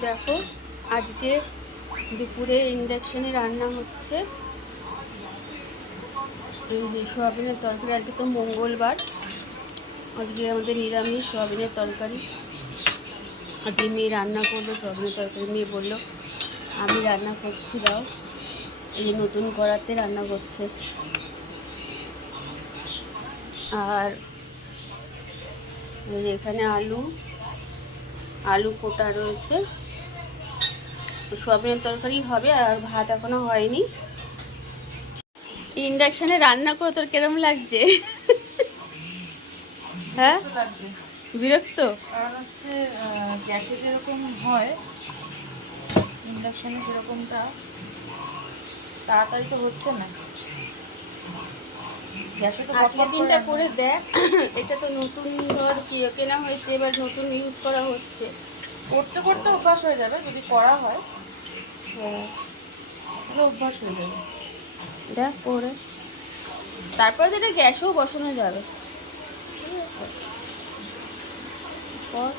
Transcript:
দেখো আজকে দুপুরে ইন্ডাকশানে রান্না হচ্ছে এই যে সোয়াবিনের তরকারি। আজকে তো মঙ্গলবার, আজকে আমাদের নিরামিষ সোয়াবিনের তরকারি। আজকে মেয়ে রান্না করলো সোয়াবিনের তরকারি। মেয়ে বললো আমি রান্না করছি, দাও। এই যে নতুন কড়াতে রান্না করছে। আর এই যে এখানে আলু কোটা রয়েছে। সোয়াবিনের তরকারি হবে, আর ভাত এখনো হয়নি। ইন্ডাকশানে রান্না করে তোর কিরম লাগছে? হ্যাঁ, বিরক্ত। কারণ হচ্ছে গ্যাসে যেরকম হয় ইন্ডাকশানে সেরকমটা তাড়াতাড়ি তো হচ্ছে না। গ্যাসে তো আজকে দিনটা করে দেখ। এটা তো নতুন ধর কেনা হয়েছে, এবার নতুন ইউজ করা হচ্ছে। করতে করতে অভ্যাস হয়ে যাবে, যদি করা হয় হ্যাঁ, তাহলে অভ্যাস হয়ে যাবে। দেখ করে তারপরে তো এটা গ্যাসেও বসানো যাবে। ঠিক আছে, কর।